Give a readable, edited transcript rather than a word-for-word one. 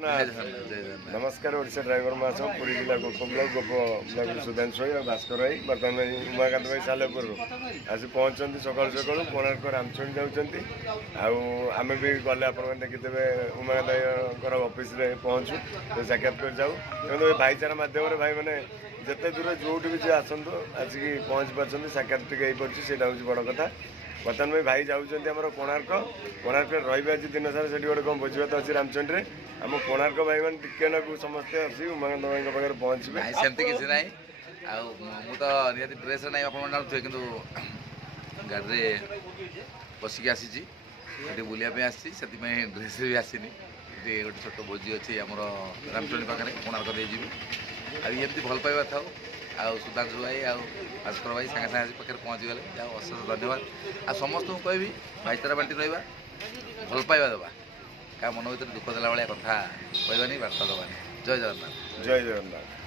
नमस्कार ओडिशा ड्राइवर महासभ पुरी जिला गोप block block Sudhanshu भाई भास्कर भाई बर्तमान उमाकांत भाई सालेपुर आज पहुँचते सकाल सकाल कोणार्क रामचंडी जाऊँगी आम भी गले आप देखिथे उमाकांत भाई ऑफिस रे पहुँचू तो साक्षात कर जाऊ तेणु भाईचारा मध्यम भाई मैंने जिते दूर जो भी जी आसतु आसिक पहुँची पार्टी साक्षात टे पार्टी हूँ बड़ कथा बर्तमान भाई भाई जाऊँच कोणार्क कोणार्क रही आज दिन सारा से गोटे कौन भोजभात अच्छी रामचंडी में आम कोणार्क भाई मैंने टिके नाकू समस्ते आसी उमाकांत भाई पाखे पहुँचे सेमती किसी ना मु तो निहती ड्रेस ना आप जानते कि गाड़ी बसिक आसी बुलापी आसी ड्रेस भी आसनी ये गोटे छोट भोजी अच्छी आम रामचंडी पाखे कोणार्क दे आमती भल पाइबा था सुधांशु भाई भास्कर भाई सागे सागे पाखे पहुँची गले जाओ अशेष धन्यवाद आ समस्त कहबी भाईचारा बांटी रहा भल पाइबा देवा क्या मन भर दुख देला भाया कथा कहबानी बार्ता देवानी जय जगन्नाथ जय जगन्नाथ।